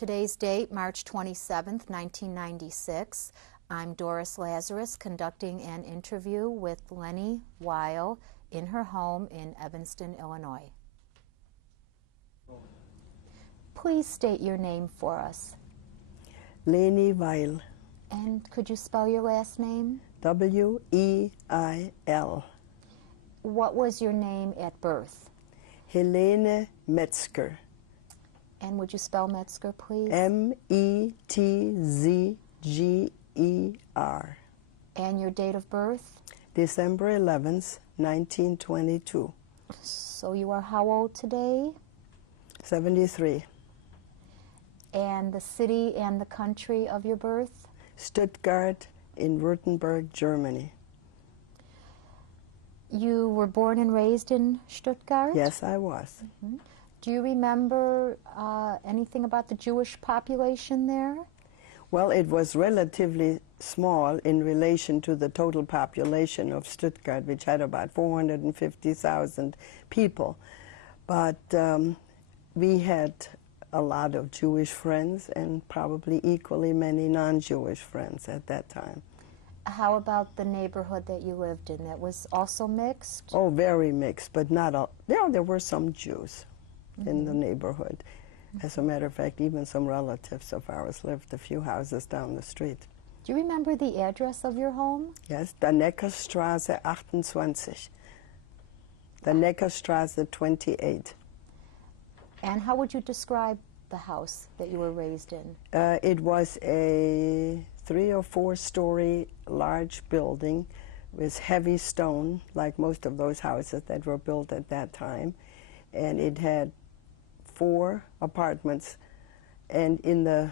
Today's date, March 27th, 1996. I'm Doris Lazarus conducting an interview with Leni Weil in her home in Evanston, Illinois. Please state your name for us. Leni Weil. And could you spell your last name? W-E-I-L. What was your name at birth? Helene Metzger. And would you spell Metzger, please? M-E-T-Z-G-E-R. And your date of birth? December 11th, 1922. So you are how old today? 73. And the city and the country of your birth? Stuttgart in Württemberg, Germany. You were born and raised in Stuttgart? Yes, I was. Mm-hmm. Do you remember anything about the Jewish population there? Well, it was relatively small in relation to the total population of Stuttgart, which had about 450,000 people. But we had a lot of Jewish friends and probably equally many non-Jewish friends at that time. How about the neighborhood that you lived in? That was also mixed? Oh, very mixed, but not all. Yeah, there were some Jews in the neighborhood. As a matter of fact, even some relatives of ours lived a few houses down the street. Do you remember the address of your home? Yes, Daneckerstraße 28. Daneckerstraße 28. And how would you describe the house that you were raised in? It was a 3 or 4 story large building with heavy stone, like most of those houses that were built at that time. And it had 4 apartments, and in the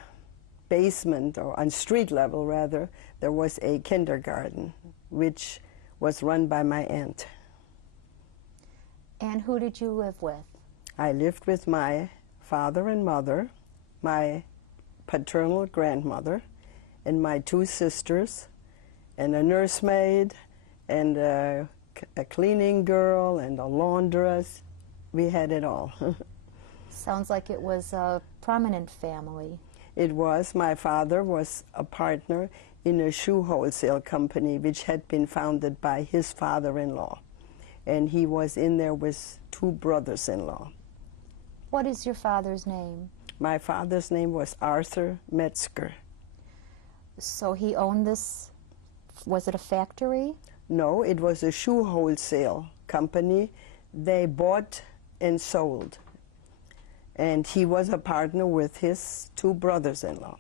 basement, or on street level rather, there was a kindergarten, which was run by my aunt. And who did you live with? I lived with my father and mother, my paternal grandmother, and my 2 sisters, and a nursemaid, and a cleaning girl, and a laundress. We had it all. Sounds like it was a prominent family. It was. My father was a partner in a shoe wholesale company which had been founded by his father-in-law. And he was in there with 2 brothers-in-law. What is your father's name? My father's name was Arthur Metzger. So he owned this, was it a factory? No, it was a shoe wholesale company. They bought and sold. And he was a partner with his 2 brothers-in-law.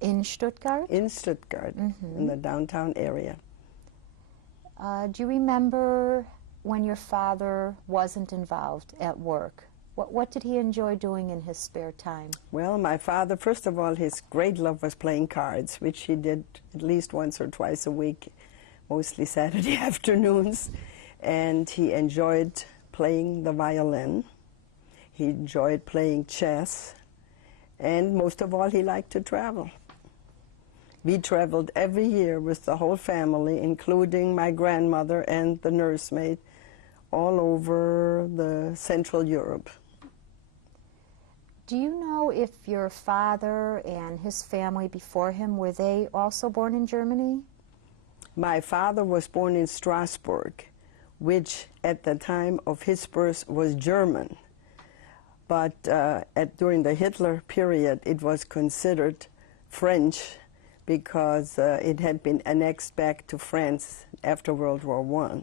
In Stuttgart? In Stuttgart, in the downtown area. Do you remember when your father wasn't involved at work? What did he enjoy doing in his spare time? Well, my father, first of all, his great love was playing cards, which he did at least once or twice a week, mostly Saturday afternoons. And he enjoyed playing the violin. He enjoyed playing chess. And most of all, he liked to travel. We traveled every year with the whole family, including my grandmother and the nursemaid, all over the Central Europe. Do you know if your father and his family before him, were they also born in Germany? My father was born in Strasbourg, which at the time of his birth was German. But during the Hitler period, it was considered French because it had been annexed back to France after World War I.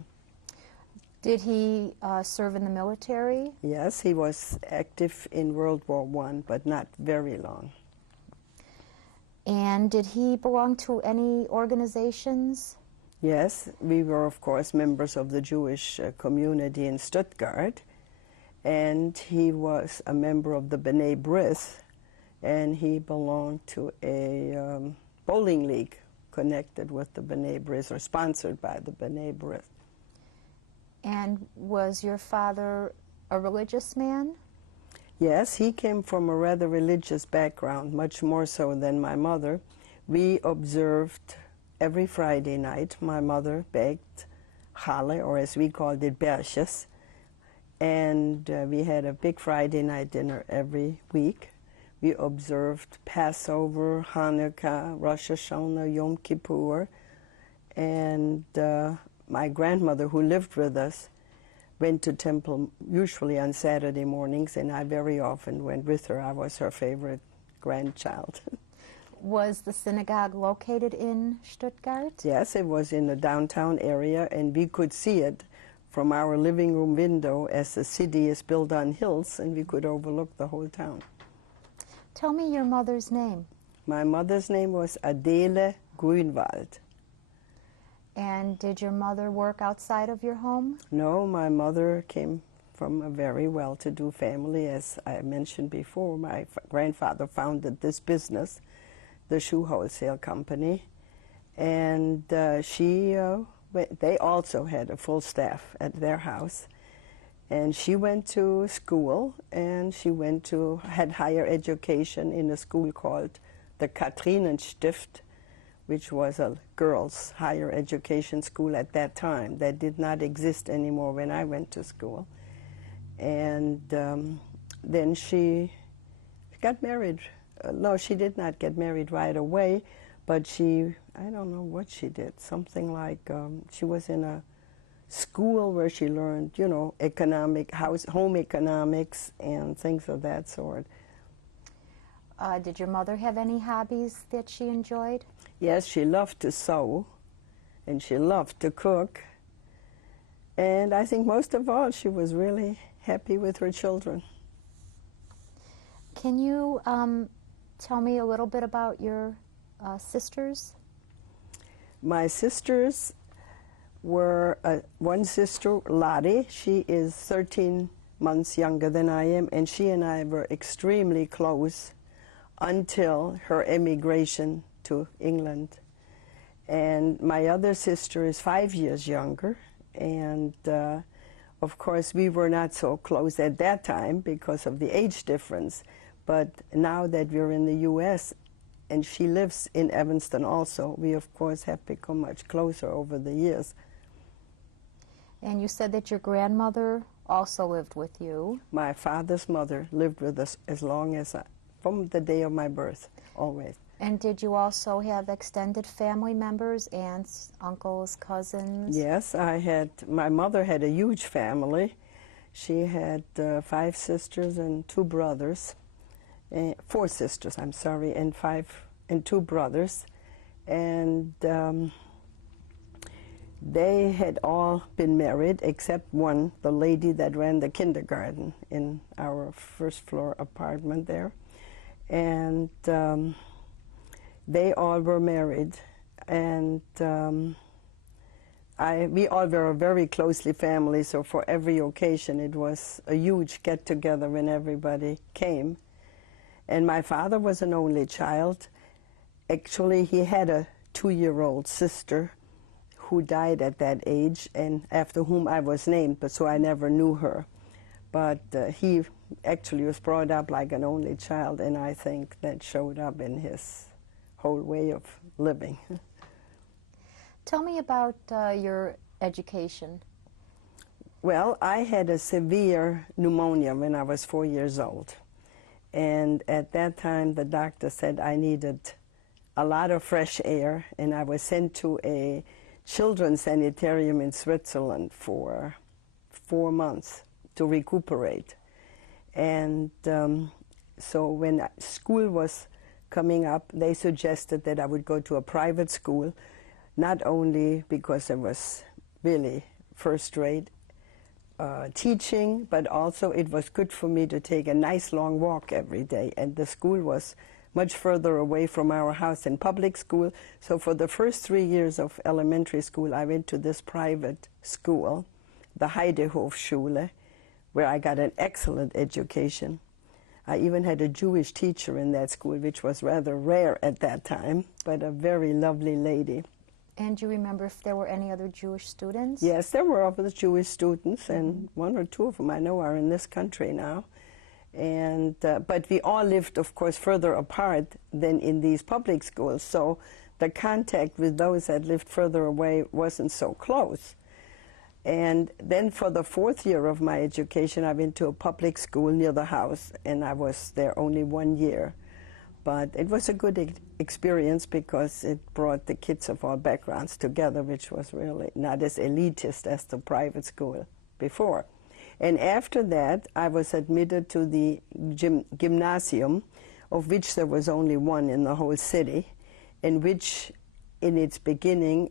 Did he serve in the military? Yes, he was active in World War I, but not very long. And did he belong to any organizations? Yes, we were, of course, members of the Jewish community in Stuttgart, and he was a member of the B'nai B'rith, and he belonged to a bowling league connected with the B'nai B'rith, or sponsored by the B'nai B'rith. And was your father a religious man? Yes, he came from a rather religious background, much more so than my mother. We observed every Friday night. My mother baked challah, or as we called it, berches, and we had a big Friday night dinner every week. We observed Passover, Hanukkah, Rosh Hashanah, Yom Kippur, and my grandmother, who lived with us, went to temple usually on Saturday mornings, and I very often went with her. I was her favorite grandchild. Was the synagogue located in Stuttgart? Yes, it was in the downtown area, and we could see it from our living room window as the city is built on hills, and we could overlook the whole town. Tell me your mother's name. My mother's name was Adele Grünwald. And did your mother work outside of your home? No, my mother came from a very well-to-do family. As I mentioned before, my grandfather founded this business, the shoe wholesale company, and they also had a full staff at their house. And she went to school, and she had higher education in a school called the Katrinenstift, which was a girls' higher education school at that time. That did not exist anymore when I went to school. And then she got married. No, she did not get married right away, but I don't know what she did. Something like she was in a school where she learned, home economics and things of that sort. Did your mother have any hobbies that she enjoyed? Yes, she loved to sew, and she loved to cook. And I think most of all, she was really happy with her children. Can you tell me a little bit about your sisters? My sisters were one sister, Lottie. She is 13 months younger than I am, and she and I were extremely close until her emigration to England. And my other sister is 5 years younger, and of course we were not so close at that time because of the age difference. But now that we're in the U.S. and she lives in Evanston also, we of course have become much closer over the years. And you said that your grandmother also lived with you. My father's mother lived with us as long as from the day of my birth, always. And did you also have extended family members, aunts, uncles, cousins? Yes, my mother had a huge family. She had 5 sisters and 2 brothers. 4 sisters, I'm sorry, and 2 brothers. And they had all been married except one, the lady that ran the kindergarten in our first floor apartment there. And they all were married, and we all were a very closely family, so for every occasion it was a huge get-together when everybody came. And my father was an only child. Actually, he had a 2-year-old sister who died at that age, and after whom I was named, but so I never knew her. But he actually was brought up like an only child, and I think that showed up in his whole way of living. Tell me about your education. Well, I had a severe pneumonia when I was 4 years old. And at that time, the doctor said I needed a lot of fresh air, and I was sent to a children's sanitarium in Switzerland for 4 months to recuperate. And so when school was coming up, they suggested that I would go to a private school, not only because it was really first-rate teaching, but also it was good for me to take a nice long walk every day. And the school was much further away from our house than public school. So for the first 3 years of elementary school, I went to this private school, the Heidehofschule, where I got an excellent education. I even had a Jewish teacher in that school, which was rather rare at that time, but a very lovely lady. And do you remember if there were any other Jewish students? Yes, there were other Jewish students, and 1 or 2 of them I know are in this country now. And but we all lived, of course, further apart than in these public schools, so the contact with those that lived further away wasn't so close. And then for the 4th year of my education, I went to a public school near the house, and I was there only 1 year. But it was a good experience because it brought the kids of all backgrounds together, which was really not as elitist as the private school before. And after that, I was admitted to the gymnasium, of which there was only one in the whole city, in which, in its beginning,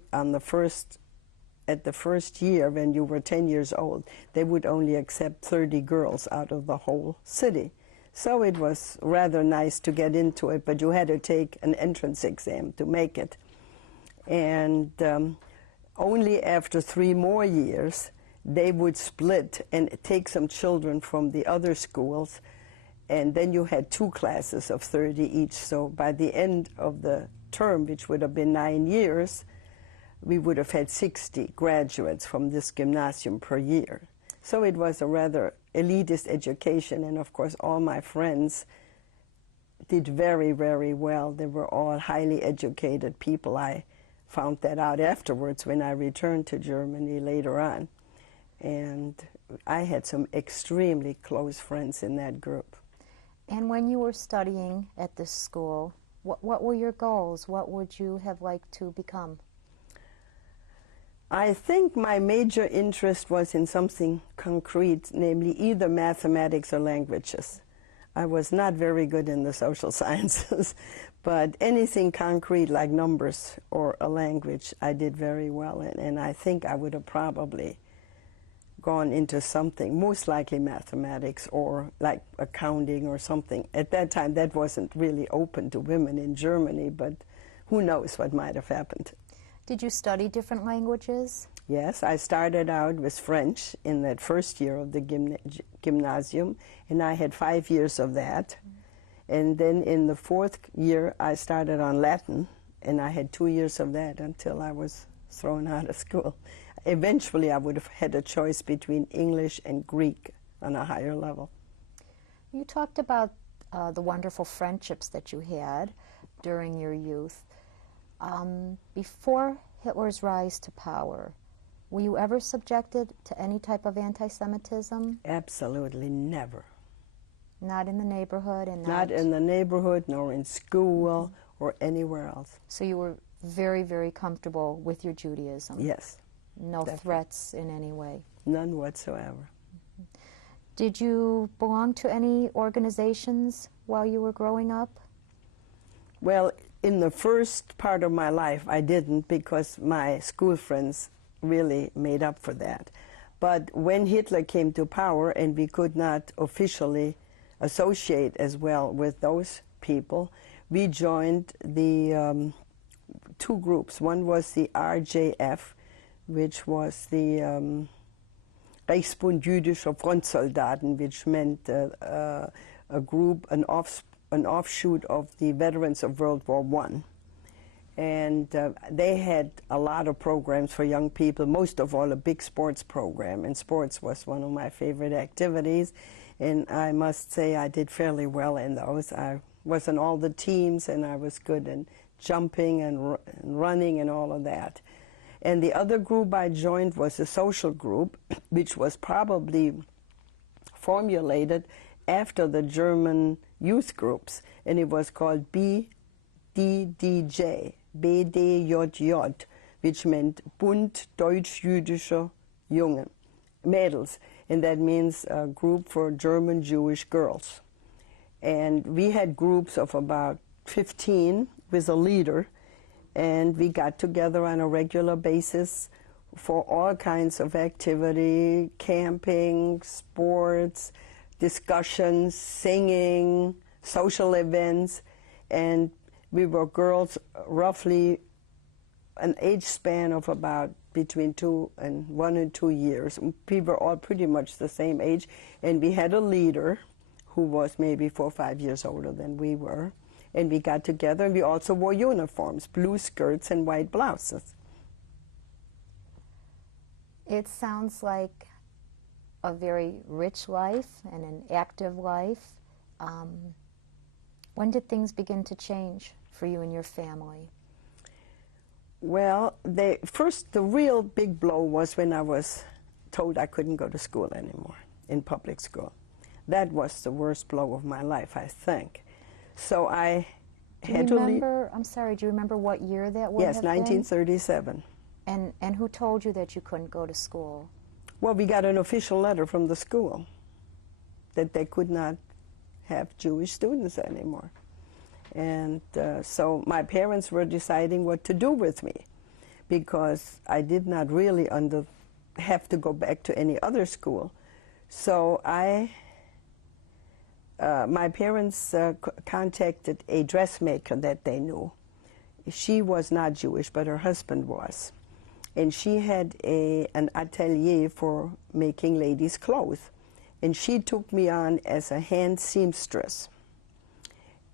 at the first year, when you were 10 years old, they would only accept 30 girls out of the whole city. So it was rather nice to get into it, but you had to take an entrance exam to make it. And only after 3 more years, they would split and take some children from the other schools, and then you had 2 classes of 30 each. So by the end of the term, which would have been 9 years, we would have had 60 graduates from this gymnasium per year. So it was a rather elitist education, and of course all my friends did very, very well. They were all highly educated people. I found that out afterwards when I returned to Germany later on. And I had some extremely close friends in that group. And when you were studying at this school, what were your goals? What would you have liked to become? I think my major interest was in something concrete, namely either mathematics or languages. I was not very good in the social sciences, but anything concrete like numbers or a language I did very well in, and I think I would have probably gone into something, most likely mathematics or like accounting or something. At that time, that wasn't really open to women in Germany, but who knows what might have happened. Did you study different languages? Yes, I started out with French in that first year of the gymnasium, and I had 5 years of that. And then in the 4th year, I started on Latin, and I had 2 years of that until I was thrown out of school. Eventually, I would have had a choice between English and Greek on a higher level. You talked about the wonderful friendships that you had during your youth. Before Hitler's rise to power, were you ever subjected to any type of anti-Semitism? Absolutely never. Not in the neighborhood? And not in the neighborhood, nor in school, or anywhere else. So you were very, very comfortable with your Judaism? Yes. No definitely. Threats in any way? None whatsoever. Did you belong to any organizations while you were growing up? Well, in the first part of my life, I didn't, because my school friends really made up for that. But when Hitler came to power and we could not officially associate as well with those people, we joined the 2 groups. One was the RJF, which was the Reichsbund Jüdischer Frontsoldaten, which meant a group, an offshoot of the veterans of World War I. And they had a lot of programs for young people, most of all a big sports program, and sports was one of my favorite activities, and I must say I did fairly well in those. I was in all the teams, and I was good in jumping and running and all of that. And the other group I joined was a social group, which was probably formulated after the German youth groups, and it was called BDDJ, BDJJ, which meant Bund Deutsch-Jüdischer Jungen, Mädels, and that means a group for German Jewish girls. And we had groups of about 15 with a leader, and we got together on a regular basis for all kinds of activity, camping, sports, discussions, singing, social events, and we were girls roughly an age span of about between 1 and 2 years. We were all pretty much the same age, and we had a leader who was maybe 4 or 5 years older than we were. And we got together, and we also wore uniforms, blue skirts and white blouses. It sounds like a very rich life and an active life. When did things begin to change for you and your family? Well, the real big blow was when I was told I couldn't go to school anymore, in public school. That was the worst blow of my life, I think. So I had to leave. I'm sorry, do you remember what year that would Yes, have 1937. been? And who told you that you couldn't go to school? Well, we got an official letter from the school that they could not have Jewish students anymore. And so my parents were deciding what to do with me, because I did not really have to go back to any other school. So my parents contacted a dressmaker that they knew. She was not Jewish, but her husband was. And she had an atelier for making ladies' clothes. And she took me on as a hand seamstress.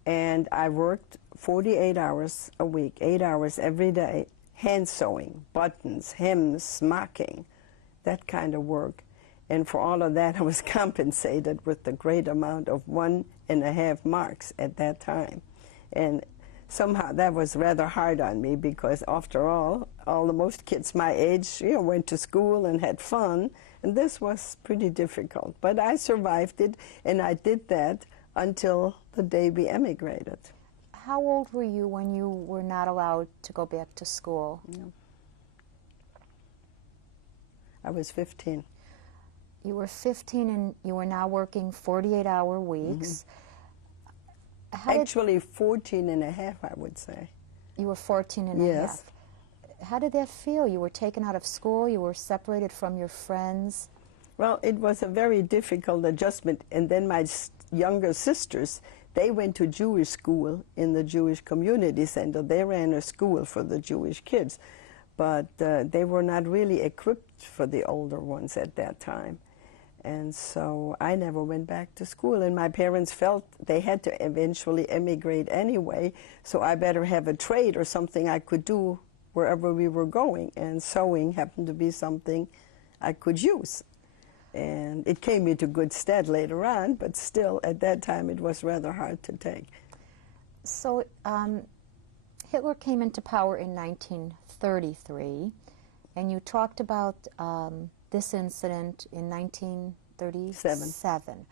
And I worked 48 hours a week, 8 hours every day, hand sewing, buttons, hems, smocking, that kind of work. And for all of that, I was compensated with the great amount of 1.5 marks at that time. And somehow that was rather hard on me, because after all the most kids my age, went to school and had fun, and this was pretty difficult. But I survived it, and I did that until the day we emigrated. How old were you when you were not allowed to go back to school? Yeah. I was 15. You were 15 and you were now working 48-hour weeks. Actually 14 and a half, I would say. You were 14 and a half. How did that feel? You were taken out of school, you were separated from your friends. Well, it was a very difficult adjustment. And then my younger sisters, they went to Jewish school in the Jewish Community Center. They ran a school for the Jewish kids. But they were not really equipped for the older ones at that time. And so I never went back to school, and my parents felt they had to eventually emigrate anyway, so I better have a trade or something I could do wherever we were going, and sewing happened to be something I could use. And it came into good stead later on, but still, at that time, it was rather hard to take. So Hitler came into power in 1933, and you talked about this incident in 1937.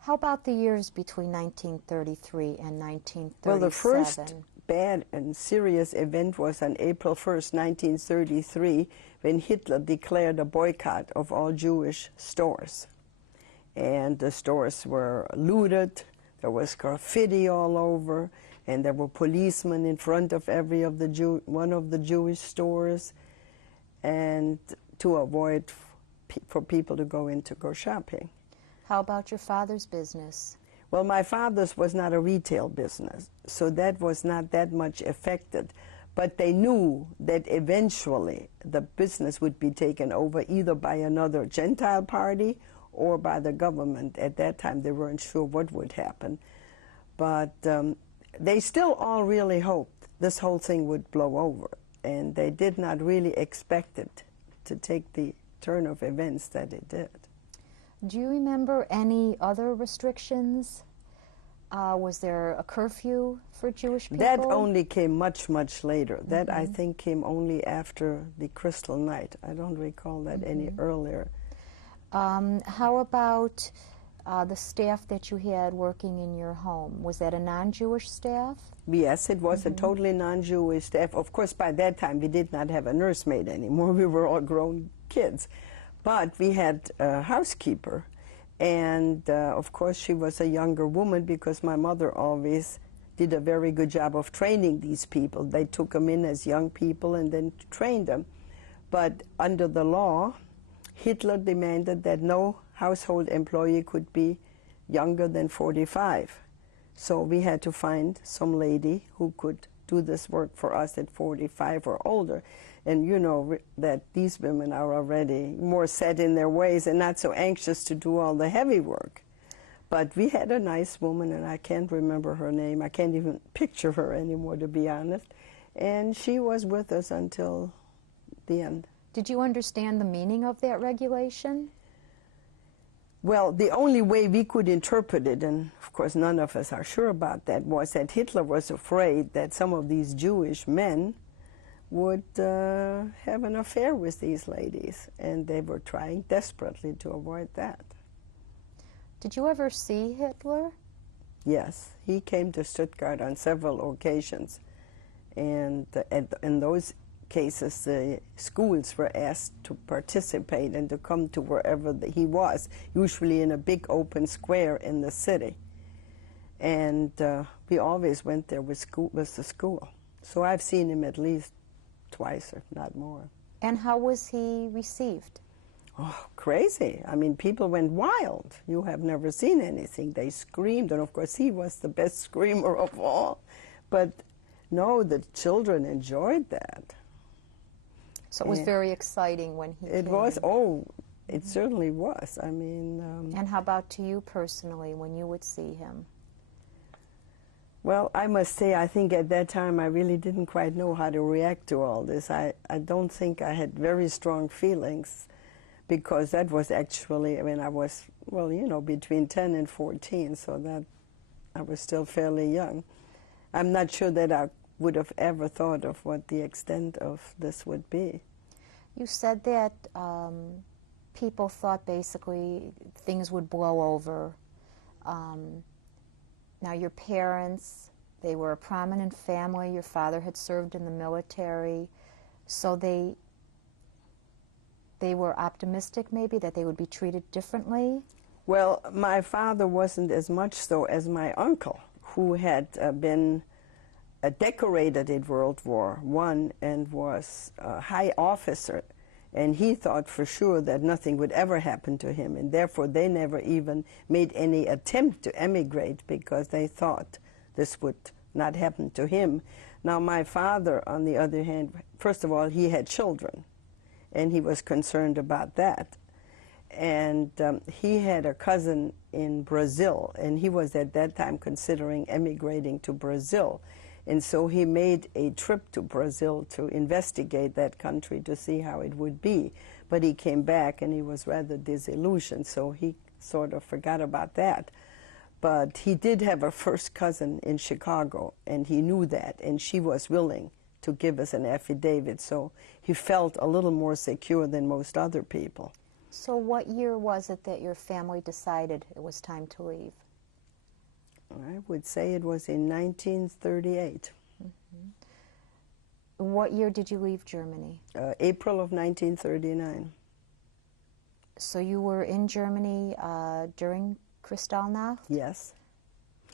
How about the years between 1933 and 1937? Well, the first bad and serious event was on April 1st, 1933, when Hitler declared a boycott of all Jewish stores. And the stores were looted, there was graffiti all over, and there were policemen in front of one of the Jewish stores, and to avoid for people to go shopping. How about your father's business? Well, my father's was not a retail business, so that was not that much affected. But they knew that eventually the business would be taken over either by another Gentile party or by the government. At that time, they weren't sure what would happen. But they still all really hoped this whole thing would blow over, and they did not really expect it to take the turn of events that it did. Do you remember any other restrictions? Was there a curfew for Jewish people? That only came much, much later. That, I think, came only after the Crystal Night. I don't recall that any earlier. How about the staff that you had working in your home? Was that a non-Jewish staff? Yes, it was a totally non-Jewish staff. Of course, by that time, we did not have a nursemaid anymore. We were all grown kids. But we had a housekeeper. And, of course, she was a younger woman, because my mother always did a very good job of training these people. They took them in as young people and then trained them. But under the law, Hitler demanded that no household employee could be younger than 45. So we had to find some lady who could do this work for us at 45 or older. And you know that these women are already more set in their ways and not so anxious to do all the heavy work. But we had a nice woman, and I can't remember her name. I can't even picture her anymore, to be honest. And she was with us until the end. Did you understand the meaning of that regulation? Well, the only way we could interpret it, and of course none of us are sure about that, was that Hitler was afraid that some of these Jewish men would have an affair with these ladies, and they were trying desperately to avoid that. Did you ever see Hitler? Yes, he came to Stuttgart on several occasions, and in those cases the schools were asked to participate and to come to wherever he was, usually in a big open square in the city. And we always went there with the school. So I've seen him at least twice, if not more. And how was he received? Oh, crazy. I mean, people went wild. You have never seen anything. They screamed, and of course he was the best screamer of all. But no, the children enjoyed that. So it was very exciting when he came. It was, oh, it certainly was. I mean... and how about to you personally, when you would see him? Well, I must say, I think at that time I really didn't quite know how to react to all this. I don't think I had very strong feelings, because that was actually when I was, well, you know, between 10 and 14, so that I was still fairly young. I'm not sure that I would have ever thought of what the extent of this would be. You said that people thought basically things would blow over. Now, your parents, they were a prominent family. Your father had served in the military, so they were optimistic maybe that they would be treated differently? Well, my father wasn't as much so as my uncle, who had been decorated in World War I and was a high officer, and he thought for sure that nothing would ever happen to him, and therefore they never even made any attempt to emigrate, because they thought this would not happen to him. Now, my father, on the other hand, first of all, he had children, and he was concerned about that. And he had a cousin in Brazil, and he was at that time considering emigrating to Brazil. And so he made a trip to Brazil to investigate that country to see how it would be. But he came back and he was rather disillusioned, so he sort of forgot about that. But he did have a first cousin in Chicago, and he knew that, and she was willing to give us an affidavit, so he felt a little more secure than most other people. So what year was it that your family decided it was time to leave? I would say it was in 1938. Mm-hmm. What year did you leave Germany? April of 1939. So you were in Germany during Kristallnacht? Yes.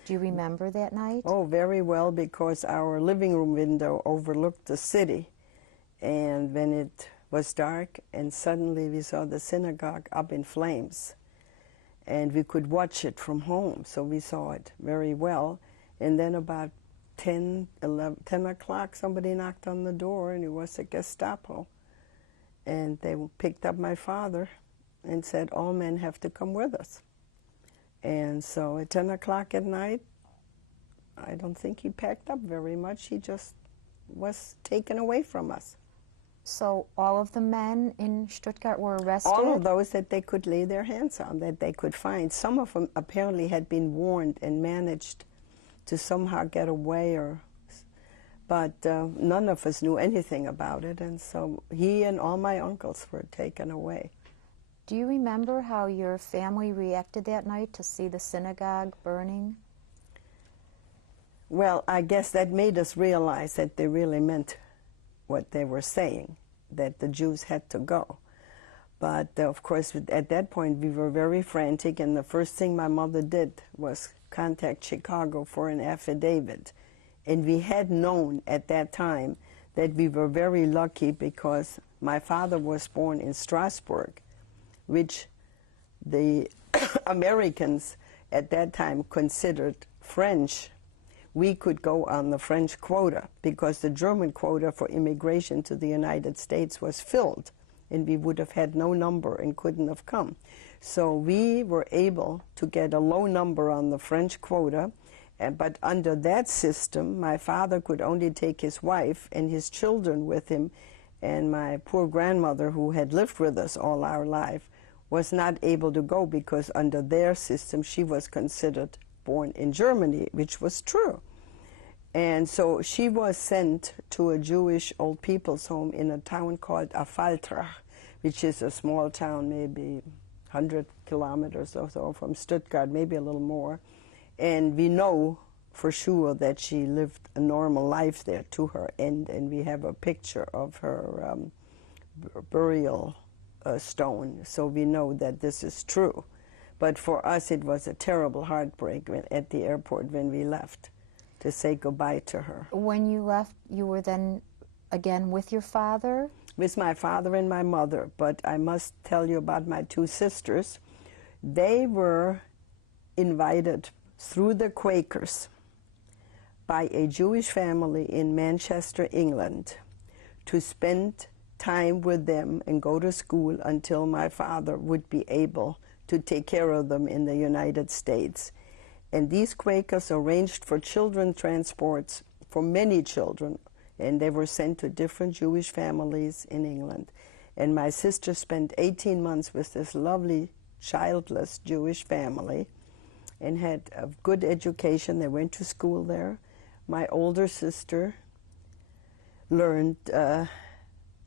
Do you remember that night? Oh, very well, because our living room window overlooked the city. And when it was dark, and suddenly we saw the synagogue up in flames. And we could watch it from home, so we saw it very well. And then about 10 o'clock, somebody knocked on the door, and it was a Gestapo. And they picked up my father and said, all men have to come with us. And so at 10 o'clock at night, I don't think he packed up very much. He just was taken away from us. So all of the men in Stuttgart were arrested? All of those that they could lay their hands on, that they could find. Some of them apparently had been warned and managed to somehow get away, but none of us knew anything about it, and so he and all my uncles were taken away. Do you remember how your family reacted that night to see the synagogue burning? Well, I guess that made us realize that they really meant what they were saying, that the Jews had to go. But of course, at that point, we were very frantic, and the first thing my mother did was contact Chicago for an affidavit. And we had known at that time that we were very lucky, because my father was born in Strasbourg, which the Americans at that time considered French. We could go on the French quota, because the German quota for immigration to the United States was filled, and we would have had no number and couldn't have come. So we were able to get a low number on the French quota, but under that system, my father could only take his wife and his children with him, and my poor grandmother, who had lived with us all our life, was not able to go, because under their system she was considered born in Germany, which was true. And so she was sent to a Jewish old people's home in a town called Afaltrach, which is a small town, maybe 100 kilometers or so from Stuttgart, maybe a little more. And we know for sure that she lived a normal life there to her end, and we have a picture of her burial stone, so we know that this is true. But for us, it was a terrible heartbreak at the airport when we left to say goodbye to her. When you left, you were then again with your father? With my father and my mother, but I must tell you about my two sisters. They were invited through the Quakers by a Jewish family in Manchester, England, to spend time with them and go to school until my father would be able to take care of them in the United States. And these Quakers arranged for children transports for many children, and they were sent to different Jewish families in England. And my sister spent 18 months with this lovely, childless Jewish family and had a good education. They went to school there. My older sister learned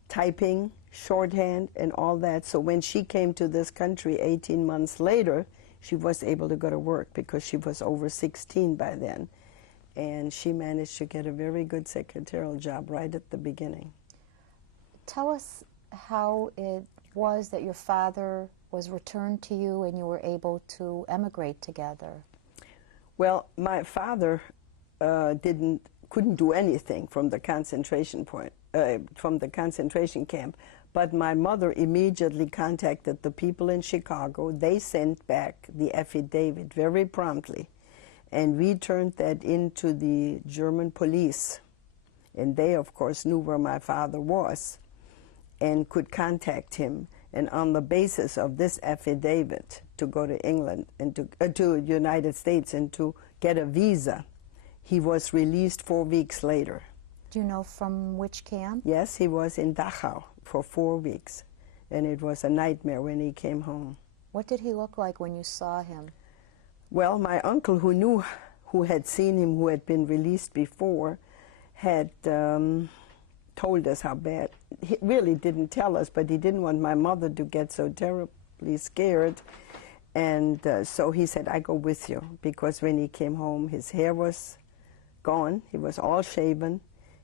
typing, shorthand, and all that. So when she came to this country 18 months later, she was able to go to work because she was over 16 by then. And she managed to get a very good secretarial job right at the beginning. Tell us how it was that your father was returned to you and you were able to emigrate together. Well, my father couldn't do anything from the concentration camp, but my mother immediately contacted the people in Chicago. They sent back the affidavit very promptly, and we turned that into the German police, and they of course knew where my father was and could contact him. And on the basis of this affidavit to go to England and to United States and to get a visa, he was released 4 weeks later. Do you know from which camp? Yes, he was in Dachau for 4 weeks, and it was a nightmare when he came home. What did he look like when you saw him? Well, my uncle, who had seen him, who had been released before, had told us how bad. He really didn't tell us, but he didn't want my mother to get so terribly scared. And so he said, I go with you, because when he came home, his hair was gone. He was all shaven.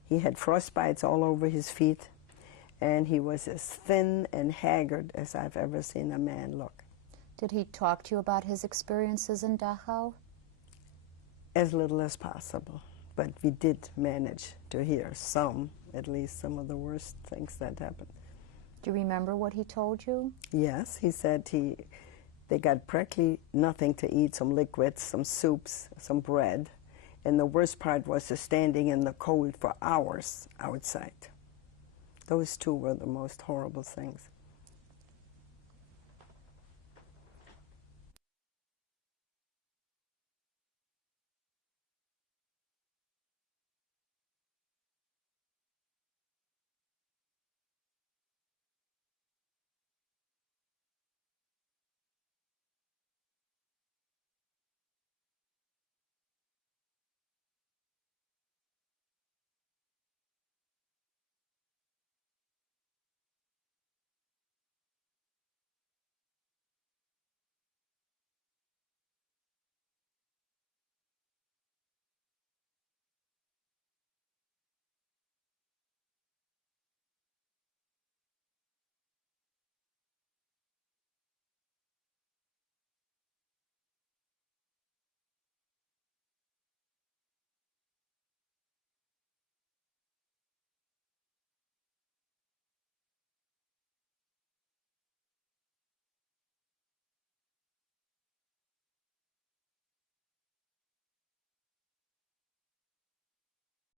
He had frostbites all over his feet. And he was as thin and haggard as I've ever seen a man look. Did he talk to you about his experiences in Dachau? As little as possible. But we did manage to hear some, at least some of the worst things that happened. Do you remember what he told you? Yes, he said they got practically nothing to eat, some liquids, some soups, some bread. And the worst part was the standing in the cold for hours outside. Those two were the most horrible things.